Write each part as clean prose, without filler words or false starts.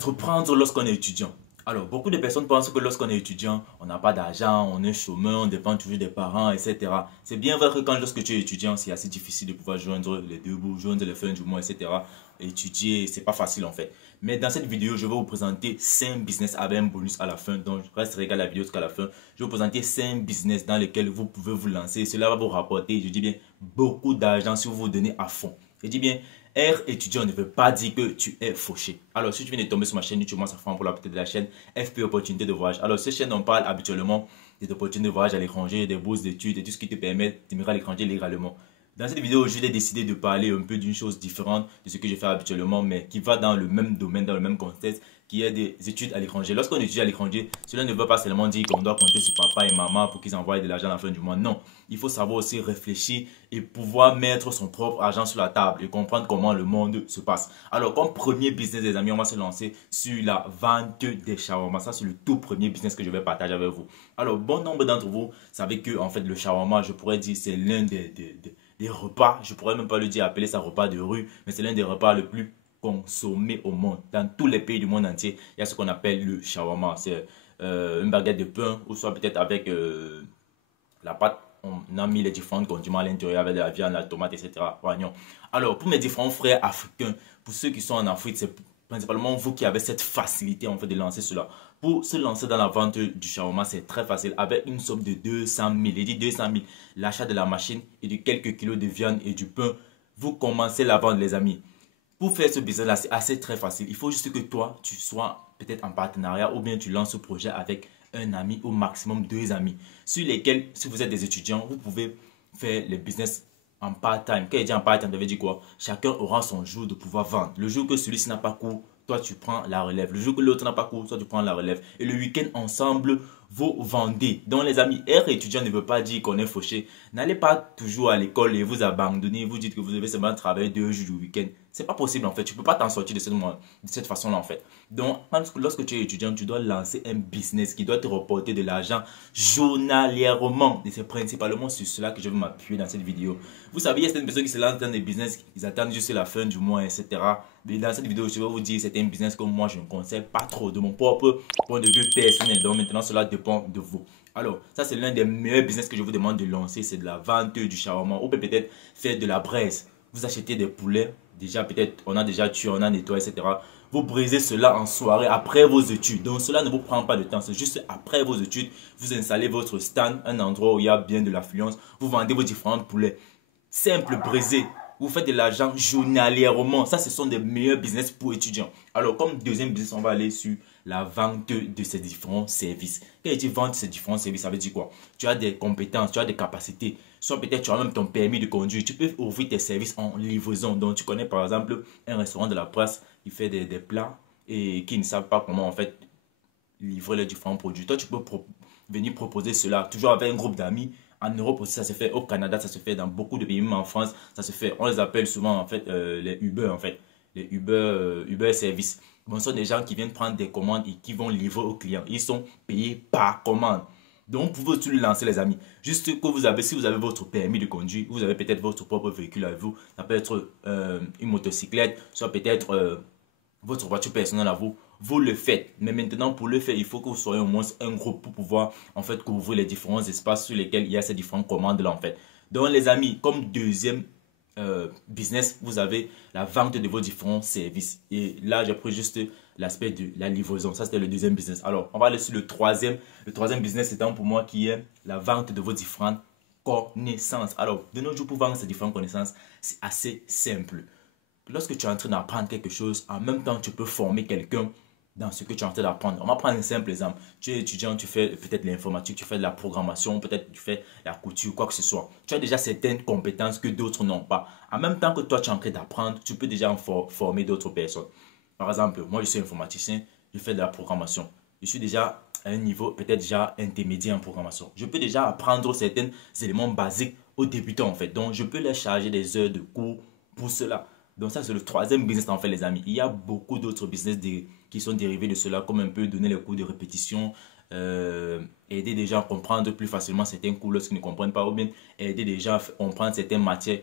Entreprendre lorsqu'on est étudiant. Alors, beaucoup de personnes pensent que lorsqu'on est étudiant, on n'a pas d'argent, on est chômeur, on dépend toujours des parents, etc. C'est bien vrai que lorsque tu es étudiant, c'est assez difficile de pouvoir joindre les deux bouts, joindre les fins du mois, etc. Étudier, c'est pas facile en fait. Mais dans cette vidéo, je vais vous présenter 5 business avec un bonus à la fin. Donc, reste regarder la vidéo jusqu'à la fin. Je vais vous présenter 5 business dans lesquels vous pouvez vous lancer. Cela va vous rapporter, je dis bien, beaucoup d'argent si vous vous donnez à fond. Je dis bien, être étudiant ne veut pas dire que tu es fauché. Alors, si tu viens de tomber sur ma chaîne YouTube, moi, ça fait pour la petite de la chaîne FP Opportunité de voyage. Alors, cette chaîne, on parle habituellement des opportunités de voyage à l'étranger, des bourses d'études et tout ce qui te permet d'immigrer à l'étranger légalement. Dans cette vidéo, je vais décider de parler un peu d'une chose différente de ce que je fais habituellement, mais qui va dans le même domaine, dans le même contexte, qui est des études à l'étranger. Lorsqu'on étudie à l'étranger, cela ne veut pas seulement dire qu'on doit compter sur papa et maman pour qu'ils envoient de l'argent à la fin du mois. Non, il faut savoir aussi réfléchir et pouvoir mettre son propre argent sur la table et comprendre comment le monde se passe. Alors, comme premier business, les amis, on va se lancer sur la vente des shawarma. Ça, c'est le tout premier business que je vais partager avec vous. Alors, bon nombre d'entre vous savez que, en fait, le shawarma, je pourrais dire, c'est l'un des repas, je pourrais même pas le dire, appeler ça repas de rue, mais c'est l'un des repas le plus consommé au monde. Dans tous les pays du monde entier, il y a ce qu'on appelle le shawarma. C'est une baguette de pain, ou soit peut-être avec la pâte. On a mis les différents condiments à l'intérieur avec de la viande, la tomate, etc. Oignon. Alors, pour mes différents frères africains, pour ceux qui sont en Afrique, c'est principalement vous qui avez cette facilité en fait de lancer cela. Pour se lancer dans la vente du shawarma, c'est très facile. Avec une somme de 200 000, et dit 200 000, l'achat de la machine et de quelques kilos de viande et du pain, vous commencez la vente, les amis. Pour faire ce business-là, c'est assez très facile. Il faut juste que toi, tu sois peut-être en partenariat ou bien tu lances ce projet avec un ami, au maximum 2 amis, sur lesquels, si vous êtes des étudiants, vous pouvez faire les business en part-time. Quand il dit en part-time, ça veut dire quoi? Chacun aura son jour de pouvoir vendre. Le jour que celui-ci n'a pas cours, toi tu prends la relève. Le jour que l'autre n'a pas cours, toi tu prends la relève. Et le week-end ensemble, vous vendez. Donc les amis, être étudiant ne veut pas dire qu'on est fauché. N'allez pas toujours à l'école et vous abandonner. Vous dites que vous devez seulement travailler 2 jours du week-end. C'est pas possible en fait. Tu peux pas t'en sortir de cette façon-là en fait. Donc lorsque tu es étudiant, tu dois lancer un business qui doit te reporter de l'argent journalièrement. Et c'est principalement sur cela que je vais m'appuyer dans cette vidéo. Vous savez, il y a certaines personnes qui se lancent dans des business, ils attendent juste la fin du mois, etc. Mais dans cette vidéo, je vais vous dire, c'est un business que moi, je ne conseille pas trop de mon propre point de vue personnel. Donc maintenant, cela dépend de vous. Alors, ça, c'est l'un des meilleurs business que je vous demande de lancer. C'est de la vente du shawarma. Ou peut-être faire de la braise. Vous achetez des poulets. Déjà, peut-être, on a déjà tué, on a nettoyé, etc. Vous brisez cela en soirée après vos études. Donc, cela ne vous prend pas de temps. C'est juste après vos études, vous installez votre stand, un endroit où il y a bien de l'affluence. Vous vendez vos différents poulets. Simple, brisé. Vous faites de l'argent journalièrement. Ça, ce sont des meilleurs business pour étudiants. Alors, comme deuxième business, on va aller sur la vente de ces différents services. Quand tu vends ces différents services, ça veut dire quoi? Tu as des compétences, tu as des capacités. Soit peut-être tu as même ton permis de conduire. Tu peux ouvrir tes services en livraison. Donc, tu connais par exemple un restaurant de la place qui fait des plats et qui ne savent pas comment en fait livrer les différents produits. Toi, tu peux venir proposer cela toujours avec un groupe d'amis. En Europe aussi, ça se fait. Au Canada, ça se fait dans beaucoup de pays, même en France, ça se fait. On les appelle souvent en fait les Uber en fait. Les Uber Service. Bon, ce sont des gens qui viennent prendre des commandes et qui vont livrer aux clients. Ils sont payés par commande. Donc, vous pouvez tout lancer, les amis. Juste que vous avez, si vous avez votre permis de conduire, vous avez peut-être votre propre véhicule avec vous. Ça peut être une motocyclette, soit peut-être votre voiture personnelle à vous. Vous le faites. Mais maintenant, pour le faire, il faut que vous soyez au moins un groupe pour pouvoir en fait couvrir les différents espaces sur lesquels il y a ces différentes commandes-là en fait. Donc, les amis, comme deuxième business, vous avez la vente de vos différents services. Et là, j'ai pris juste l'aspect de la livraison. Ça, c'était le deuxième business. Alors, on va aller sur le troisième. Le troisième business, étant pour moi qui est la vente de vos différentes connaissances. Alors, de nos jours, pour vendre ces différentes connaissances, c'est assez simple. Lorsque tu es en train d'apprendre quelque chose, en même temps, tu peux former quelqu'un dans ce que tu es en train d'apprendre. On va prendre un simple exemple. Tu es étudiant, tu fais peut-être l'informatique, tu fais de la programmation, peut-être tu fais la couture, quoi que ce soit. Tu as déjà certaines compétences que d'autres n'ont pas. En même temps que toi, tu es en train d'apprendre, tu peux déjà former d'autres personnes. Par exemple, moi, je suis informaticien, je fais de la programmation. Je suis déjà à un niveau peut-être déjà intermédiaire en programmation. Je peux déjà apprendre certains éléments basiques aux débutants en fait. Donc, je peux les charger des heures de cours pour cela. Donc ça, c'est le troisième business en fait, les amis. Il y a beaucoup d'autres business qui sont dérivés de cela, comme un peu donner les cours de répétition, aider des gens à comprendre plus facilement certains cours lorsqu'ils ne comprennent pas, ou bien aider des gens à comprendre certaines matières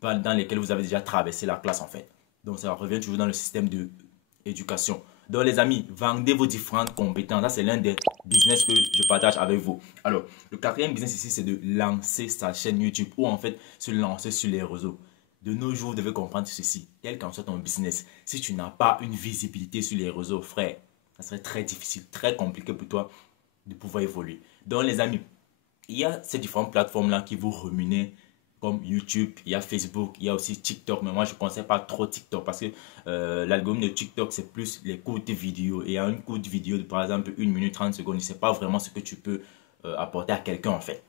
dans lesquelles vous avez déjà traversé la classe en fait. Donc ça revient toujours dans le système d'éducation. Donc les amis, vendez vos différentes compétences. Ça, c'est l'un des business que je partage avec vous. Alors, le quatrième business ici, c'est de lancer sa chaîne YouTube ou en fait se lancer sur les réseaux. De nos jours, vous devez comprendre ceci. Quel qu'en soit ton business, si tu n'as pas une visibilité sur les réseaux, frère, ça serait très difficile, très compliqué pour toi de pouvoir évoluer. Donc les amis, il y a ces différentes plateformes-là qui vous rémunèrent comme YouTube, il y a Facebook, il y a aussi TikTok. Mais moi, je ne conseille pas trop TikTok parce que l'algorithme de TikTok, c'est plus les courtes vidéos. Et à une courte vidéo de par exemple 1 minute 30 secondes, je ne sais pas vraiment ce que tu peux apporter à quelqu'un en fait.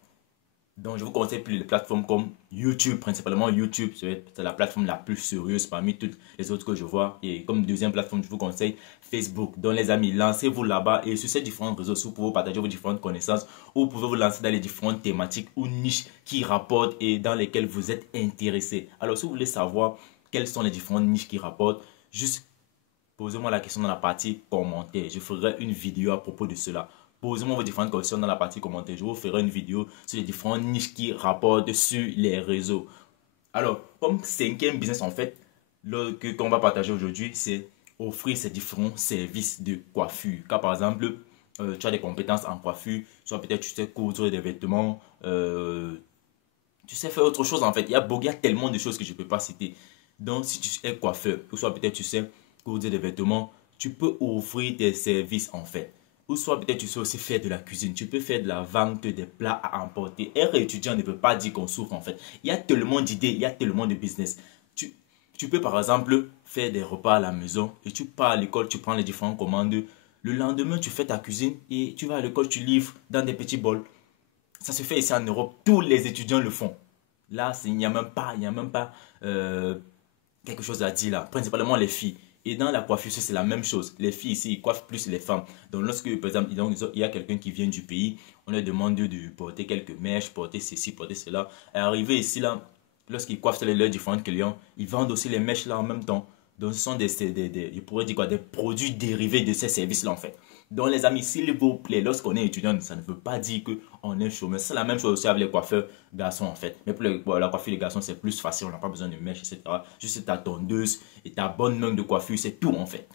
Donc, je vous conseille plus les plateformes comme YouTube, principalement YouTube, c'est la plateforme la plus sérieuse parmi toutes les autres que je vois. Et comme deuxième plateforme, je vous conseille Facebook. Donc, les amis, lancez-vous là-bas et sur ces différents réseaux, vous pouvez partager vos différentes connaissances ou vous pouvez vous lancer dans les différentes thématiques ou niches qui rapportent et dans lesquelles vous êtes intéressé. Alors, si vous voulez savoir quelles sont les différentes niches qui rapportent, juste posez-moi la question dans la partie commentaires. Je ferai une vidéo à propos de cela. Posez-moi vos différentes questions dans la partie commentaires. Je vous ferai une vidéo sur les différentes niches qui rapportent sur les réseaux. Alors, comme cinquième business en fait, qu'on va partager aujourd'hui, c'est offrir ces différents services de coiffure. Car par exemple, tu as des compétences en coiffure, soit peut-être tu sais coudre des vêtements, tu sais faire autre chose en fait. Il y a tellement de choses que je ne peux pas citer. Donc, si tu es coiffeur, ou soit peut-être tu sais coudre des vêtements, tu peux offrir des services en fait. Ou soit peut-être tu sais aussi faire de la cuisine. Tu peux faire de la vente des plats à emporter. Être étudiant ne veut pas dire qu'on souffre en fait. Il y a tellement d'idées, il y a tellement de business. Tu peux par exemple faire des repas à la maison et tu pars à l'école, tu prends les différentes commandes. Le lendemain, tu fais ta cuisine et tu vas à l'école, tu livres dans des petits bols. Ça se fait ici en Europe. Tous les étudiants le font. Là, il n'y a même pas quelque chose à dire là. Principalement les filles. Et dans la coiffure, c'est la même chose. Les filles ici, ils coiffent plus les femmes. Donc, lorsque, par exemple, il y a quelqu'un qui vient du pays, on leur demande de porter quelques mèches, porter ceci, porter cela. Et arrivé ici, là, lorsqu'ils coiffent leurs différents clients, ils vendent aussi les mèches là en même temps. Donc, ce sont ils pourraient dire quoi, des produits dérivés de ces services-là, en fait. Donc, les amis, s'il vous plaît, lorsqu'on est étudiant, ça ne veut pas dire qu'on est chômeur. C'est la même chose aussi avec les coiffeurs garçons, en fait. Mais pour la coiffure des garçons, c'est plus facile. On n'a pas besoin de mèches, etc. Juste ta tondeuse et ta bonne main de coiffure, c'est tout, en fait.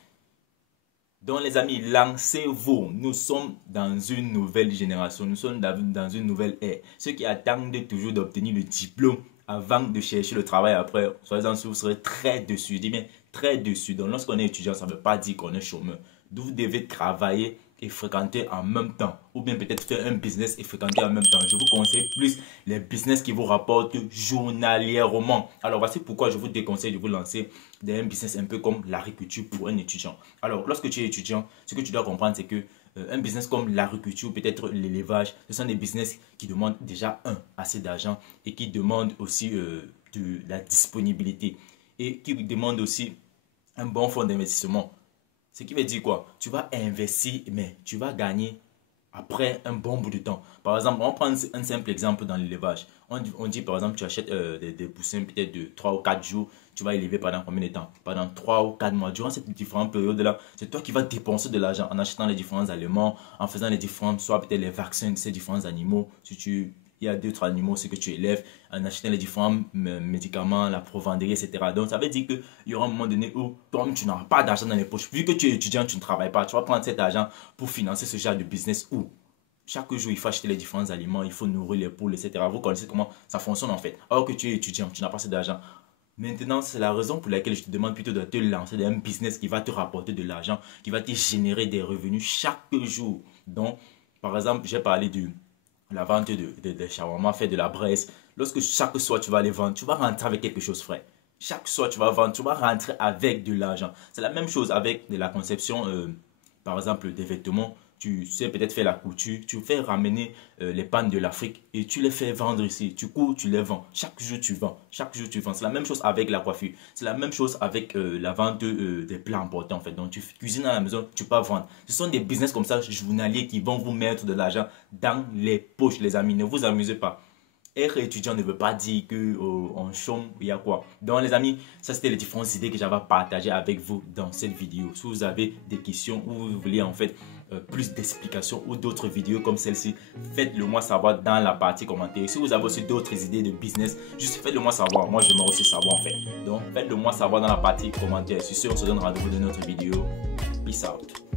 Donc, les amis, lancez-vous. Nous sommes dans une nouvelle génération. Nous sommes dans une nouvelle ère. Ceux qui attendent toujours d'obtenir le diplôme avant de chercher le travail après, soyez-en sûrs, vous serez très déçus. Je dis bien très déçus. Donc, lorsqu'on est étudiant, ça ne veut pas dire qu'on est chômeur. Vous devez travailler et fréquenter en même temps. Ou bien peut-être faire un business et fréquenter en même temps. Je vous conseille plus les business qui vous rapportent journalièrement. Alors, voici pourquoi je vous déconseille de vous lancer dans un business un peu comme l'agriculture pour un étudiant. Alors, lorsque tu es étudiant, ce que tu dois comprendre, c'est que un business comme l'agriculture, peut-être l'élevage, ce sont des business qui demandent déjà assez d'argent et qui demandent aussi de la disponibilité et qui demandent aussi un bon fonds d'investissement. Ce qui veut dire quoi? Tu vas investir, mais tu vas gagner après un bon bout de temps. Par exemple, on prend un simple exemple dans l'élevage. On dit par exemple, tu achètes des poussins peut-être de 3 ou 4 jours. Tu vas élever pendant combien de temps? Pendant 3 ou 4 mois. Durant cette différente période-là, c'est toi qui vas dépenser de l'argent en achetant les différents aliments, en faisant les différentes, soit peut-être les vaccins de ces différents animaux. Si il y a d'autres animaux, ce que tu élèves, en achetant les différents médicaments, la provenderie, etc. Donc, ça veut dire qu'il y aura un moment donné où toi-même, tu n'auras pas d'argent dans les poches. Vu que tu es étudiant, tu ne travailles pas. Tu vas prendre cet argent pour financer ce genre de business où chaque jour, il faut acheter les différents aliments, il faut nourrir les poules, etc. Vous connaissez comment ça fonctionne en fait. Alors que tu es étudiant, tu n'as pas assez d'argent. Maintenant, c'est la raison pour laquelle je te demande plutôt de te lancer dans un business qui va te rapporter de l'argent, qui va te générer des revenus chaque jour. Donc, par exemple, j'ai parlé de la vente de shawarma, fait de la braise. Lorsque chaque soir tu vas les vendre, tu vas rentrer avec quelque chose frais. Chaque soir tu vas vendre, tu vas rentrer avec de l'argent. C'est la même chose avec de la conception, par exemple des vêtements. Tu sais peut-être faire la couture, tu fais ramener les pannes de l'Afrique et tu les fais vendre ici. Tu cours, tu les vends. Chaque jour tu vends. Chaque jour tu vends. C'est la même chose avec la coiffure. C'est la même chose avec la vente des plats emportés en fait. Donc tu cuisines à la maison, tu peux vendre. Ce sont des business comme ça journaliers qui vont vous mettre de l'argent dans les poches les amis. Ne vous amusez pas. Être étudiant ne veut pas dire qu'on chôme, il y a quoi. Donc les amis, ça c'était les différentes idées que j'avais partagées avec vous dans cette vidéo. Si vous avez des questions ou vous voulez en fait plus d'explications ou d'autres vidéos comme celle-ci, faites-le moi savoir dans la partie commentaire. Si vous avez aussi d'autres idées de business, juste faites-le moi savoir. Moi j'aimerais aussi savoir en fait. Donc faites-le moi savoir dans la partie commentaire. Sur ce, on se donne rendez-vous dans notre vidéo. Peace out.